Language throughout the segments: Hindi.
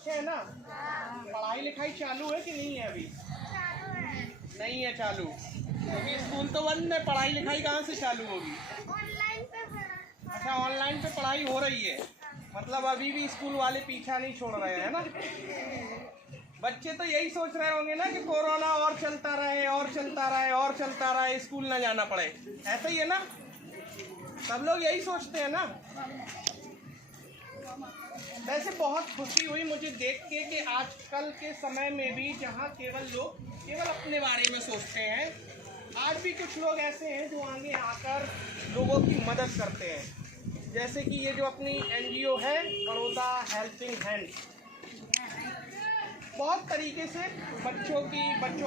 अच्छे हैं ना? पढ़ाई लिखाई चालू है कि नहीं है अभी? नहीं है चालू, क्योंकि स्कूल तो बंद है। पढ़ाई लिखाई कहाँ से चालू होगी? अच्छा, ऑनलाइन पे पढ़ाई हो रही है। मतलब अभी भी स्कूल वाले पीछा नहीं छोड़ रहे हैं ना। बच्चे तो यही सोच रहे होंगे ना कि कोरोना और चलता रहे और चलता रहे और चलता रहे, स्कूल ना जाना पड़े। ऐसा ही है ना? सब लोग यही सोचते हैं ना। वैसे बहुत खुशी हुई मुझे देख के कि आजकल के समय में भी जहाँ केवल अपने बारे में सोचते हैं, आज भी कुछ लोग ऐसे हैं जो आगे आकर लोगों की मदद करते हैं। जैसे कि ये जो अपनी NGO है, बड़ौदा हेल्पिंग हैंड, बहुत तरीके से बच्चों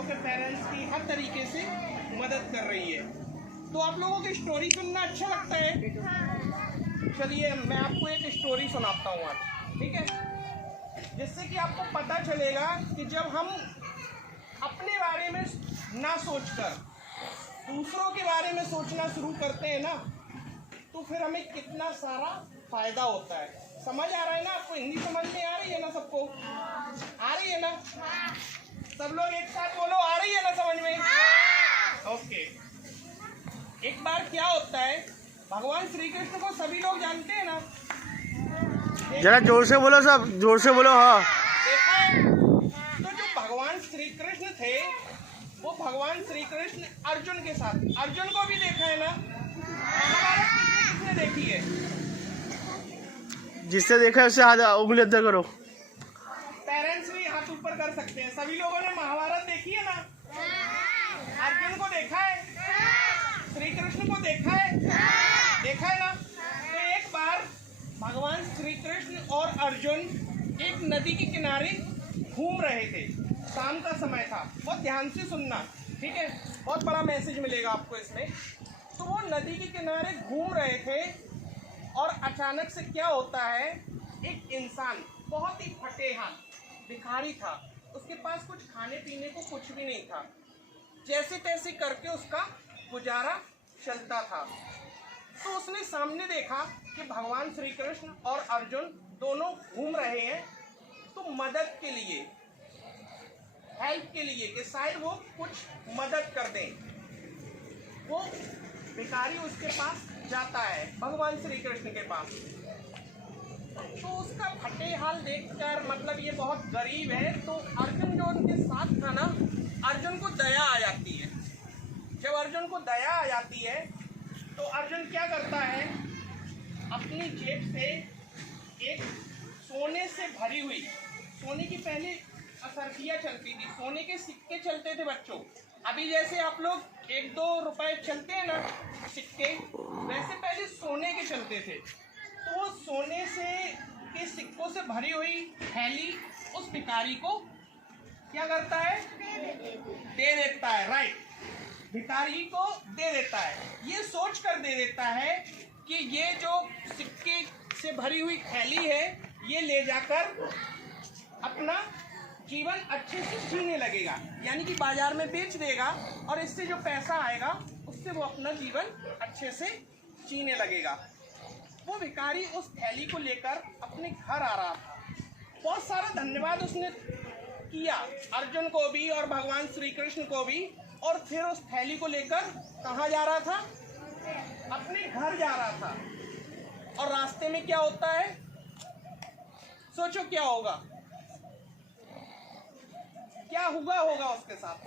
के पेरेंट्स की हर तरीके से मदद कर रही है। तो आप लोगों की स्टोरी सुनना अच्छा लगता है? चलिए मैं आपको एक स्टोरी सुनाता हूँ आज, ठीक है? जिससे कि आपको पता चलेगा कि जब हम अपने बारे में ना सोचकर दूसरों के बारे में सोचना शुरू करते हैं ना, तो फिर हमें कितना सारा फायदा होता है। समझ आ रहा है ना आपको? हिंदी समझ में आ रही है ना सबको? आ रही है ना? सब लोग एक साथ बोलो, आ रही है ना समझ में? ओके। एक बार क्या होता है, भगवान श्री कृष्ण को सभी लोग जानते हैं ना? जरा जोर से बोलो, सब जोर से बोलो। हाँ, देखा है? तो जो भगवान श्री कृष्ण थे, वो भगवान श्री कृष्ण अर्जुन के साथ, अर्जुन को भी देखा है ना? महाभारत किसने देखी है? जिससे देखा है उससे हाथ उंगली अंदर करो। पेरेंट्स भी हाथ ऊपर कर सकते हैं। सभी लोगों ने महाभारत देखी है ना? अर्जुन को देखा है? श्री कृष्ण को देखा है? देखा है ना? तो एक बार भगवान श्री कृष्ण और अर्जुन एक नदी के किनारे घूम रहे थे। शाम का समय था। बहुत ध्यान से सुनना, ठीक है? बहुत बड़ा मैसेज मिलेगा आपको इसमें। तो वो नदी के किनारे घूम रहे थे और अचानक से क्या होता है, एक इंसान बहुत ही फटे हाथ भिखारी था। उसके पास कुछ खाने पीने को कुछ भी नहीं था। जैसे तैसे करके उसका गुजारा चलता था। तो उसने सामने देखा कि भगवान श्री कृष्ण और अर्जुन दोनों घूम रहे हैं, तो मदद के लिए, हेल्प के लिए, कि शायद वो कुछ मदद कर दें। वो भिखारी उसके पास जाता है, भगवान श्री कृष्ण के पास। तो उसका फटे हाल देखकर, मतलब ये बहुत गरीब है, तो अर्जुन जो उनके साथ था ना, अर्जुन को दया आ जाती है। जब अर्जुन को दया आ जाती है तो अर्जुन क्या करता है, अपनी जेब से एक सोने से भरी हुई, सोने की पहले असरफियाँ चलती थी, सोने के सिक्के चलते थे बच्चों। अभी जैसे आप लोग 1-2 रुपए चलते हैं ना सिक्के, वैसे पहले सोने के चलते थे। तो वो सोने से के सिक्कों से भरी हुई थैली उस भिखारी को क्या करता है, दे देता है। राइट, भिखारी को दे देता है। ये सोच कर दे देता है कि ये जो सिक्के से भरी हुई थैली है, ये ले जाकर अपना जीवन अच्छे से जीने लगेगा, यानी कि बाजार में बेच देगा और इससे जो पैसा आएगा उससे वो अपना जीवन अच्छे से जीने लगेगा। वो भिखारी उस थैली को लेकर अपने घर आ रहा था। बहुत सारा धन्यवाद उसने किया, अर्जुन को भी और भगवान श्री कृष्ण को भी। और फिर उस थैली को लेकर कहाँ जा रहा था, अपने घर जा रहा था। और रास्ते में क्या होता है, सोचो क्या होगा, क्या होगा उसके साथ?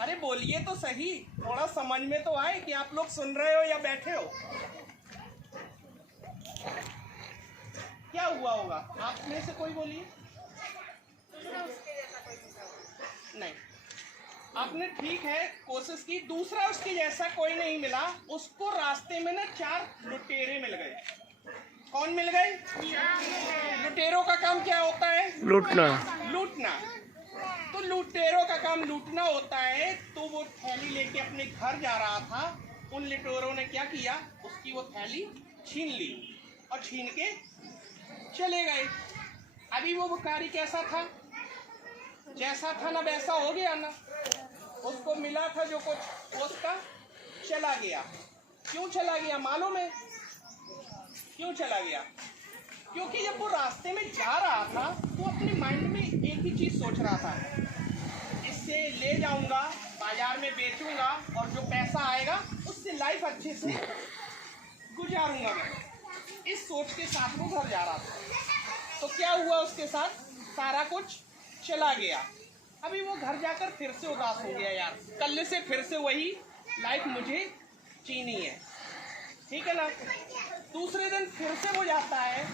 अरे बोलिए तो सही, थोड़ा समझ में तो आए कि आप लोग सुन रहे हो या बैठे हो। क्या हुआ होगा, आप में से कोई बोलिए। नहीं, आपने ठीक है कोशिश की, दूसरा उसके जैसा कोई नहीं मिला। उसको रास्ते में ना 4 लुटेरे मिल गए। कौन मिल गए? लुटेरों का काम क्या होता है? लूटना। तो लुटेरों का काम लूटना होता है। तो वो थैली लेके अपने घर जा रहा था। उन लुटेरों ने क्या किया, उसकी वो थैली छीन ली और छीन के चले गए। अभी वो भिखारी कैसा था, जैसा था ना वैसा हो गया ना। उसको मिला था जो कुछ, उसका चला गया। क्यों चला गया मालूम है? क्यों चला गया? क्योंकि जब वो रास्ते में जा रहा था तो अपने माइंड में एक ही चीज सोच रहा था, इससे ले जाऊंगा, बाजार में बेचूंगा और जो पैसा आएगा उससे लाइफ अच्छे से गुजारूंगा मैं। इस सोच के साथ वो घर जा रहा था। तो क्या हुआ उसके साथ, सारा कुछ चला गया। अभी वो घर जाकर फिर से उदास हो गया, यार कल से फिर से वही लाइफ मुझे जीनी है, ठीक है ना। दूसरे दिन फिर से वो जाता है,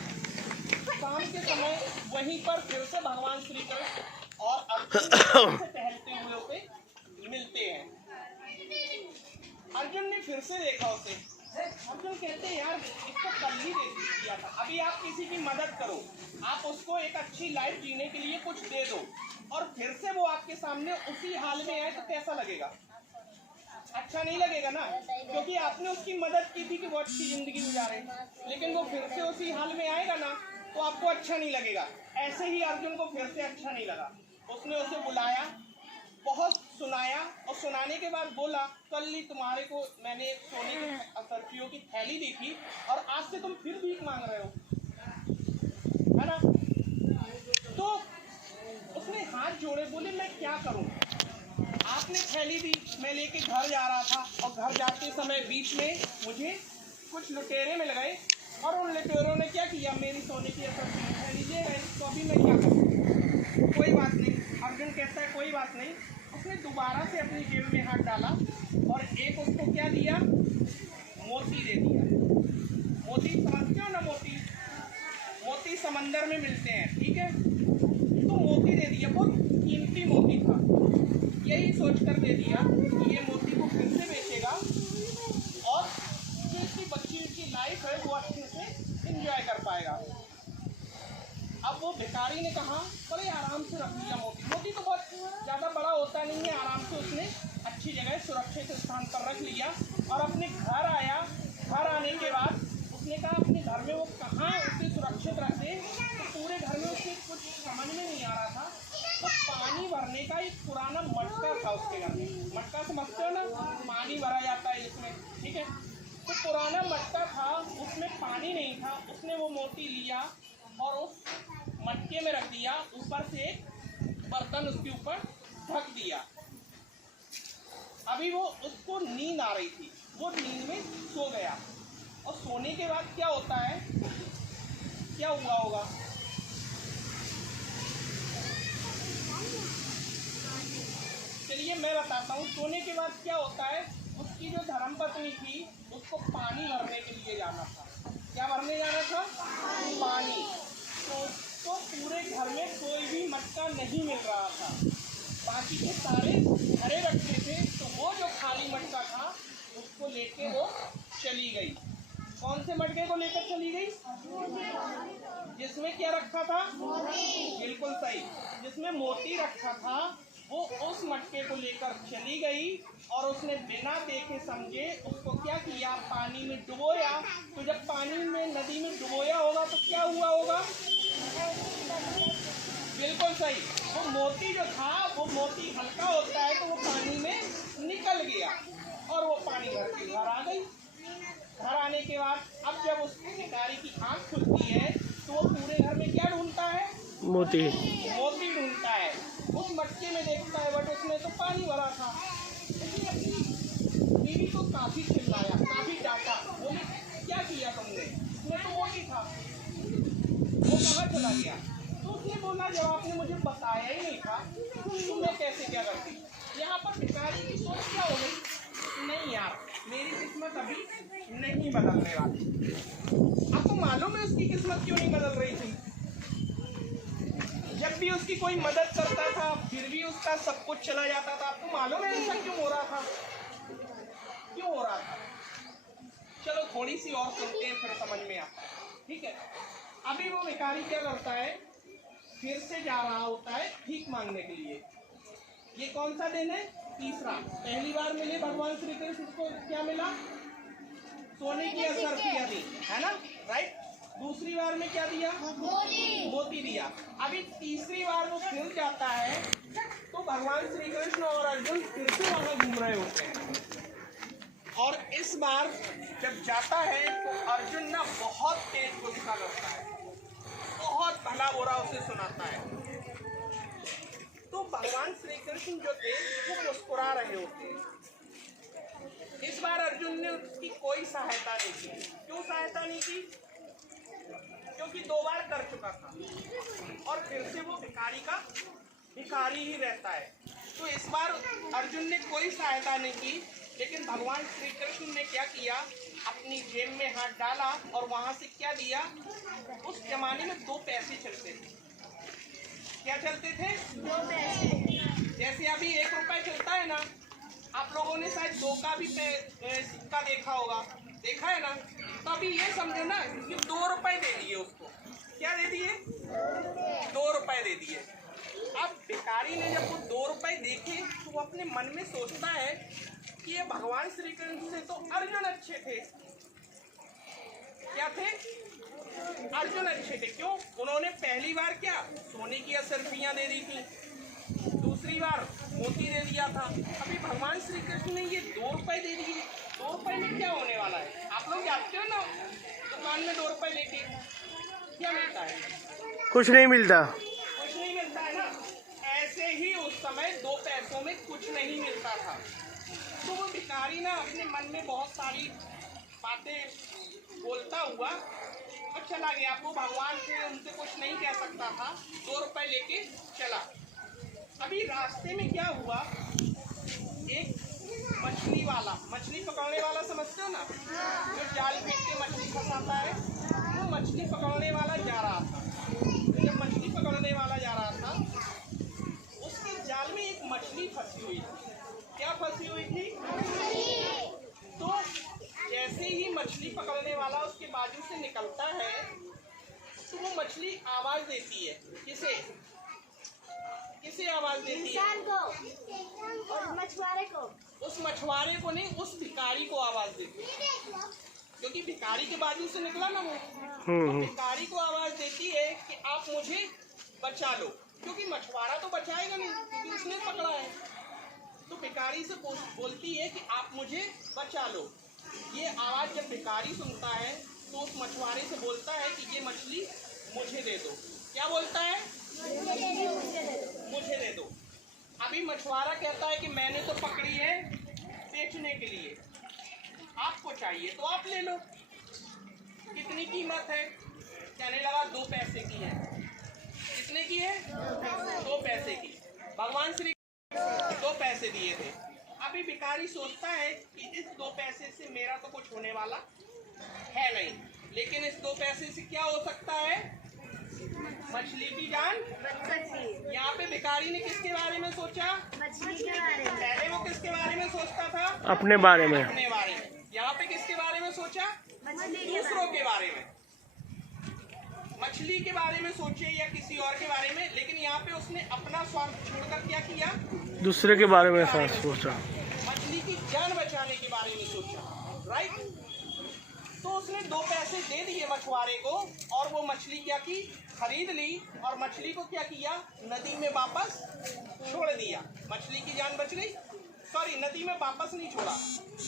शाम के समय वहीं पर फिर से भगवान श्री कृष्ण और अर्जुन से टहलते हुए उसे मिलते हैं। अर्जुन ने फिर से देखा उसे। अर्जुन कहते हैं यार इसको कल ही दे दिया था, अभी आप किसी की मदद करो, आप उसको एक अच्छी लाइफ जीने के लिए कुछ दे दो, और फिर से वो आपके सामने उसी हाल में आए तो कैसा लगेगा? अच्छा नहीं लगेगा ना, क्योंकि आपने उसकी मदद की थी कि वो अच्छी जिंदगी गुजारे, लेकिन वो फिर से उसी हाल में आएगा ना तो आपको अच्छा नहीं लगेगा। ऐसे ही अर्जुन को फिर से अच्छा नहीं लगा। उसने उसे बुलाया, बहुत सुनाया, और सुनाने के बाद बोला कल ही तुम्हारे को मैंने एक सोने की सर्फियों की थैली दी थी और आज से तुम फिर भीख मांग रहे हो, है ना। तो उसने हाथ जोड़े, बोले मैं क्या करूं, आपने थैली दी, मैं लेके घर जा रहा था और घर जाते समय बीच में मुझे कुछ लुटेरे मिल गए और उन लुटेरों ने क्या किया, मेरी सोने की थैली ले गए, तो अभी मैं क्या करूं? कोई बात नहीं, अर्जुन कहता है कोई बात नहीं। उसने दोबारा से अपनी जेब में हाथ डाला और एक उसको क्या दिया, मोती दे दिया। मोती समझते हो ना, मोती, मोती समंदर में मिलते हैं, ठीक है। तो मोती दे दिया, बहुत कीमती मोती था। यही सोच कर दे दिया कि ये मोती को फिर से बेचेगा और जो इसकी बच्ची की लाइफ है वो अच्छे से एंजॉय कर पाएगा। अब वो भिखारी ने कहा बड़े आराम से रख लिया मोती। मोती तो बहुत ज़्यादा बड़ा होता नहीं है, आराम से उसने अच्छी जगह सुरक्षित स्थान पर रख लिया और अपने घर आया। घर आने के बाद उसने कहा अपने घर में वो कहाँ उसे सुरक्षित रखे, तो पूरे घर में उसे कुछ समझ में नहीं आ रहा था। तो पानी भरने का एक पुराना मटका था उसके घर में। मटका समझते हो ना, पानी भरा जाता है इसमें, ठीक है। तो पुराना मटका था, उसमें पानी नहीं था। उसने वो मोती लिया और उस मटके में रख दिया, ऊपर से एक बर्तन उसके ऊपर ढक दिया। अभी वो उसको नींद आ रही थी, वो नींद में सो गया। और सोने के बाद क्या होता है, क्या हुआ होगा? चलिए मैं बताता हूँ। सोने के बाद क्या होता है, उसकी जो धर्मपत्नी थी उसको पानी भरने के लिए जाना था। क्या भरने जाना था? पानी। तो उसको पूरे घर में कोई भी मटका नहीं मिल रहा था, बाकी के सारे भरे रखे थे। तो वो जो खाली मटका था उसको लेके वो चली गई। कौन से मटके को लेकर चली गई? जिसमें क्या रखा था? बिल्कुल सही, जिसमें मोती रखा था वो उस मटके को लेकर चली गई और उसने बिना देखे समझे उसको क्या किया, पानी में डुबोया। तो जब पानी में, नदी में डुबोया होगा तो क्या हुआ होगा? बिल्कुल सही, वो मोती जो था, वो मोती हल्का होता है तो वो पानी में निकल गया और वो पानी भर के घर आ गई। घर आने के बाद अब जब उस भिखारी की आँख खुलती है तो वो पूरे घर में क्या ढूंढता है? मोती। मोती ढूंढता है। उस मटके में देखता है बट उसमें तो पानी भरा था। इसलिए अपनी बीवी को काफी चिल्लाया, काफी डांटा, बोले क्या किया तुमने, इसमें तो मोती था, वो कहाँ चला गया? तो उसने बोला जब आपने मुझे बताया ही नहीं था तो मैं कैसे क्या करती। यहाँ पर भिखारी की सोच क्या हो गई, नहीं यार मेरी किस्मत अभी नहीं बदलने वाली। आपको मालूम है उसकी किस्मत क्यों नहीं बदल रही थी? जब भी उसकी कोई मदद करता था फिर भी उसका सब कुछ चला जाता था। आपको मालूम है ऐसा क्यों हो रहा था? क्यों हो रहा था? चलो थोड़ी सी और सुनते हैं फिर समझ में आता है, ठीक है। अभी वो भिखारी क्या करता है, फिर से जा रहा होता है भीख मांगने के लिए। ये कौन सा दिन है? तीसरा। पहली बार मिले भगवान श्री कृष्ण को क्या मिला? सोने की सर्फियां दी, है ना, राइट। दूसरी बार में क्या दिया? मोती दिया। अभी तीसरी बार वो फिर जाता है तो भगवान श्री कृष्ण और अर्जुन फिर से वहां घूम रहे होते हैं। और इस बार जब जाता है तो अर्जुन ना बहुत तेज गुस्सा करता है। भाव से सुनाता है। तो भगवान श्री कृष्ण जो थे वो मुस्कुरा रहे होते हैं। इस बार अर्जुन ने उसकी कोई सहायता नहीं की। क्यों सहायता नहीं की? क्योंकि 2 बार कर चुका था और फिर से वो भिखारी ही रहता है। तो इस बार अर्जुन ने कोई सहायता नहीं की, लेकिन भगवान श्री कृष्ण ने क्या किया, अपनी जेब में हाथ डाला और वहां से क्या दिया। उस जमाने में 2 पैसे चलते थे। क्या चलते थे? 2 पैसे। जैसे अभी 1 रुपए चलता है ना, आप लोगों ने शायद 2 का भी सिक्का देखा होगा, देखा है ना। तो अभी ये समझो ना कि 2 रुपए दे दिए उसको। क्या दे दिए? 2 रुपए दे दिए। अब भिखारी ने जब वो 2 रुपए देखे तो वो अपने मन में सोचता है कि ये भगवान श्री कृष्ण से तो अर्जुन अच्छे थे। क्या थे? अर्जुन अच्छे थे। क्यों? उन्होंने पहली बार क्या सोने की असरफियां दे दी थी, दूसरी बार मोती दे दिया था। अभी भगवान श्री कृष्ण ने ये 2 रुपए दे दिए। 2 रुपए में क्या होने वाला है? आप लोग जाते हो ना दुकान में 2 रुपए लेके, क्या मिलता है? कुछ नहीं मिलता। कुछ नहीं मिलता है ना। ऐसे ही उस समय 2 पैसों में कुछ नहीं मिलता था। तो वो भिखारी ना अपने मन में बहुत सारी बातें बोलता हुआ और चला गया। वो भगवान से उनसे कुछ नहीं कह सकता था, 2 रुपए लेके चला। अभी रास्ते में क्या हुआ, एक मछली वाला, मछली पकड़ने वाला समझते हो ना, जो जाल फेंक के मछली फंसाता है, वो मछली पकड़ने वाला जा रहा था। जब मछली पकड़ने वाला जा रहा था, उसके जाल में एक मछली फंसी हुई थी। क्या फंसी हुई थी? तो जैसे ही मछली पकड़ने वाला उसके बाजू से निकलता है तो वो मछली आवाज देती है। किसे आवाज देती है? और मछुआरे को। उस मछुआरे को नहीं, उस भिखारी को आवाज देती है, क्योंकि भिखारी के बाजू से निकला ना वो। तो भिखारी को आवाज देती है कि आप मुझे बचा लो, क्योंकि मछुआरा तो बचाएगा नहीं क्योंकि उसने पकड़ा है। तो भिखारी से बोलती है कि आप मुझे बचा लो। ये आवाज जब भिखारी सुनता है तो उस मछुआरे से बोलता है कि ये मछली मुझे दे दो। क्या बोलता है? मुझे दे दो। अभी मछुआरा कहता है कि मैंने तो पकड़ी है बेचने के लिए, आपको चाहिए तो आप ले लो। कितनी कीमत है? कहने लगा 2 पैसे की है। कितने की है? 2 पैसे की। भगवान श्री 2 पैसे दिए थे। अभी भिखारी सोचता है कि इस 2 पैसे से मेरा तो कुछ होने वाला है नहीं, लेकिन इस 2 पैसे से क्या हो सकता है? मछली की जान बच सकती है। यहाँ पे भिखारी ने किसके बारे में सोचा? मछली के बारे में। पहले वो किसके बारे में सोचता था? अपने बारे में। अपने बारे में। यहाँ पे किसके बारे में सोचा? दूसरों के बारे में। मछली के बारे में सोचे या किसी और के बारे में, लेकिन यहाँ पे उसने अपना स्वार्थ छोड़कर क्या किया? दूसरे के बारे में सोचा। मछली की जान बचाने के बारे में सोचा। राइट? तो उसने 2 पैसे दे दिए मछुआरे को और वो मछली क्या की? खरीद ली और मछली को क्या किया? नदी में वापस छोड़ दिया। मछली की जान बच गई। सॉरी, नदी में वापस नहीं छोड़ा,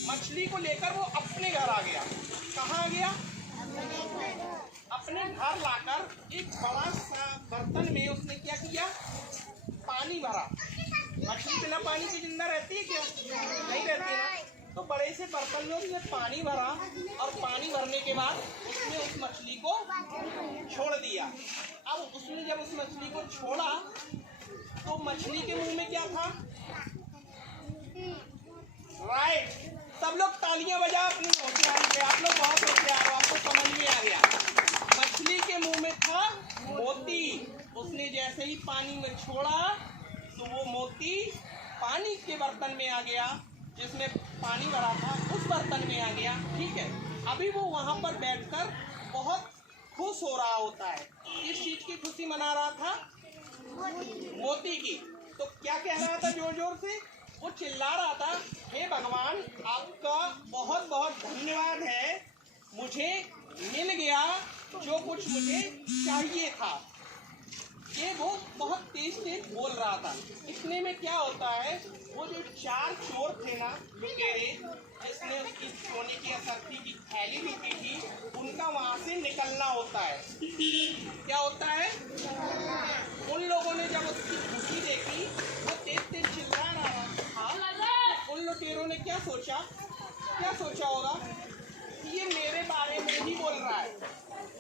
मछली को लेकर वो अपने घर आ गया। कहाँ आ गया? अपने घर लाकर एक बड़ा सा बर्तन में उसने क्या किया? पानी भरा। मछली बिना पानी की जिंदा रहती है क्या? नहीं रहती है ना। तो बड़े से बर्तन में उसने पानी भरा और पानी भरने के बाद उसने उस मछली को छोड़ दिया। अब उसने जब उस मछली को छोड़ा तो मछली के मुंह में क्या था? राइट। सब लोग तालियां बजा अपनी होशियारी से। आप लोग बहुत होशियार हो, आपको समझ में आ गया। मछली के मुंह में था मोती। उसने जैसे ही पानी में छोड़ा तो वो मोती पानी के बर्तन में आ गया, जिसमें पानी भरा था उस बर्तन में आ गया। ठीक है। अभी वो वहां पर बैठकर बहुत खुश हो रहा होता है। किस चीज की खुशी मना रहा था? मोती की। तो क्या कह रहा था? जोर जोर से वो चिल्ला रहा था, हे भगवान, आपका बहुत बहुत धन्यवाद है, मुझे मिल गया जो कुछ मुझे चाहिए था। ये वो बहुत तेज बोल रहा था। इतने में क्या होता है, वो जो 4 चोर थे ना लुटेरे, जिसने उसकी सोने की असरफी की थैली लूटी थी, उनका वहां से निकलना होता है। क्या होता है? उन लोगों ने जब उसकी खुशी देखी, वो तेज चिल्ला रहा था, उन लुटेरों ने क्या सोचा होगा कि ये मेरे बारे में ही बोल रहा है।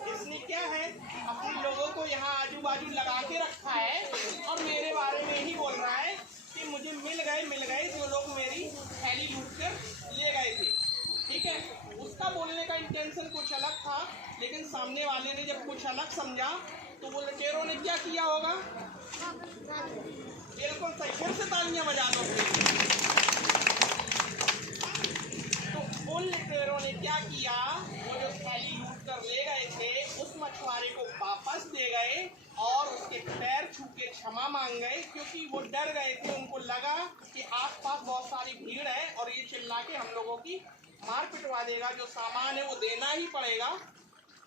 इसने क्या है, अपने लोगों को यहाँ आजू बाजू लगा के रखा है और मेरे बारे में ही बोल रहा है कि मुझे मिल गए जो लोग मेरी थैली लूट कर ले गए थे। ठीक है, उसका बोलने का इंटेंशन कुछ अलग था, लेकिन सामने वाले ने जब कुछ अलग समझा तो वो लुटेरों ने क्या किया होगा? बिल्कुल सही, फिर से तालियां बजा दो। तो उन लुटेरों ने क्या किया, वो जो थैली लूट कर ले गए थे, उस मछुआरे को वापस दे गए और उसके पैर छू के क्षमा मांग गए, क्योंकि वो डर गए थे। उनको लगा कि आसपास बहुत सारी भीड़ है और ये चिल्ला के हम लोगों की मार पिटवा देगा, जो सामान है वो देना ही पड़ेगा।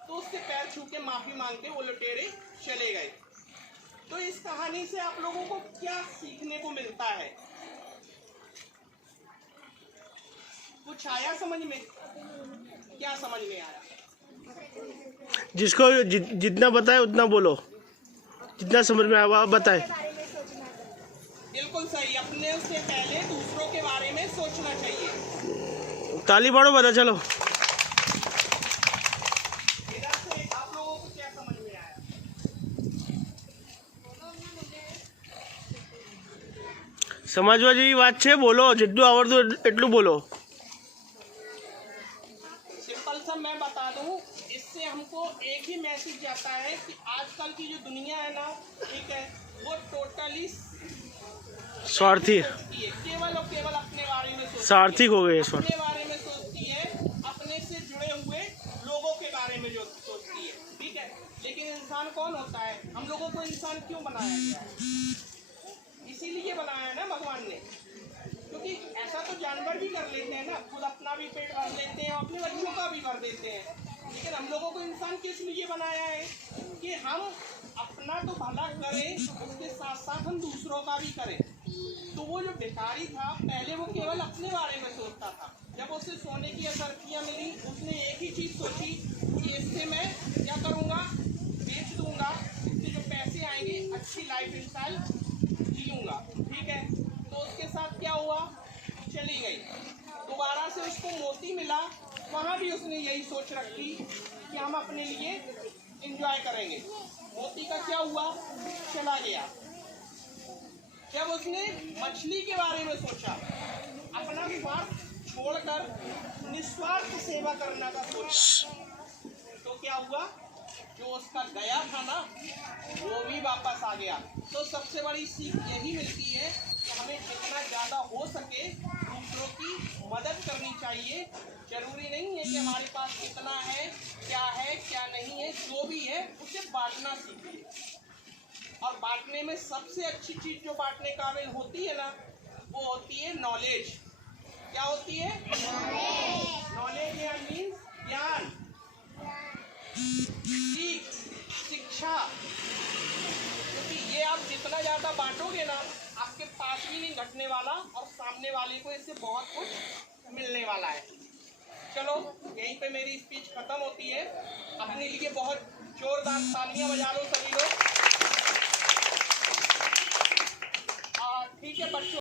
तो उसके पैर छू के माफी मांग के वो लुटेरे चले गए। तो इस कहानी से आप लोगों को क्या सीखने को मिलता है? कुछ आया समझ में? क्या समझ में आया? जिसको जितना बताए उतना बोलो, जितना समझ में आया आप बताए। बिल्कुल सही, अपने से पहले दूसरों के बारे में सोचना चाहिए। ताली मारो, पता चलो। इधर से आप लोगों को क्या समझ में आया? समझवा જેવી વાત છે, બોલો જેટલું આવડતું એટલું બોલો। सिंपल सा मैं बता दूं, इससे हमको एक ही मैसेज जाता है कि आजकल की जो दुनिया है ना, ठीक है, वो टोटली स्वार्थी केवल और केवल अपने बारे में सोचती है। सार्थक हो गए, अपने बारे में सोचती है, अपने से जुड़े हुए लोगों के बारे में जो सोचती है। ठीक है, लेकिन इंसान कौन होता है? हम लोगों को इंसान क्यों बनाया गया है? इसीलिए बनाया है ना भगवान ने, क्योंकि ऐसा तो जानवर भी कर लेते हैं ना, खुद अपना भी पेट भर लेते हैं, अपने बच्चों का भी भर देते हैं। लेकिन हम लोगों को इंसान किस लिए बनाया है? कि हम अपना तो भला करें, उसके साथ साथ हम दूसरों का भी करें। तो वो जो भिखारी था, पहले वो केवल अपने बारे में सोचता था। जब उसे सोने की असरफियाँ मिली, उसने एक ही चीज़ सोची कि इससे मैं क्या करूँगा, बेच दूँगा, इससे जो पैसे आएंगे अच्छी लाइफ स्टाइल जीऊँगा। ठीक है, तो उसके साथ क्या हुआ, चली गई। दोबारा से उसको मोती मिला, वहाँ भी उसने यही सोच रखी कि हम अपने लिए एंजॉय करेंगे। मोती का क्या हुआ, चला गया। जब उसने मछली के बारे में सोचा, अपना स्वार्थ छोड़कर निस्वार्थ सेवा करना का सोचा, तो क्या हुआ, जो उसका गया था ना, वो भी वापस आ गया। तो सबसे बड़ी सीख यही मिलती है कि हमें जितना ज़्यादा हो सके दूसरों की मदद करनी चाहिए। जरूरी नहीं है कि हमारे पास कितना है क्या नहीं है, जो भी है उसे बांटना सीखिए। और बांटने में सबसे अच्छी चीज़ जो बांटने काबिल होती है ना, वो होती है नॉलेज। क्या होती है? नॉलेज या मीन्स ज्ञान, शिक्षा। क्योंकि ये आप जितना ज़्यादा बांटोगे ना, आपके पास भी नहीं घटने वाला और सामने वाले को इससे बहुत कुछ मिलने वाला है। चलो, यहीं पे मेरी स्पीच खत्म होती है। अपने लिए बहुत जोरदार तालियां बजा लो सभी लोग। ठीक है बच्चों।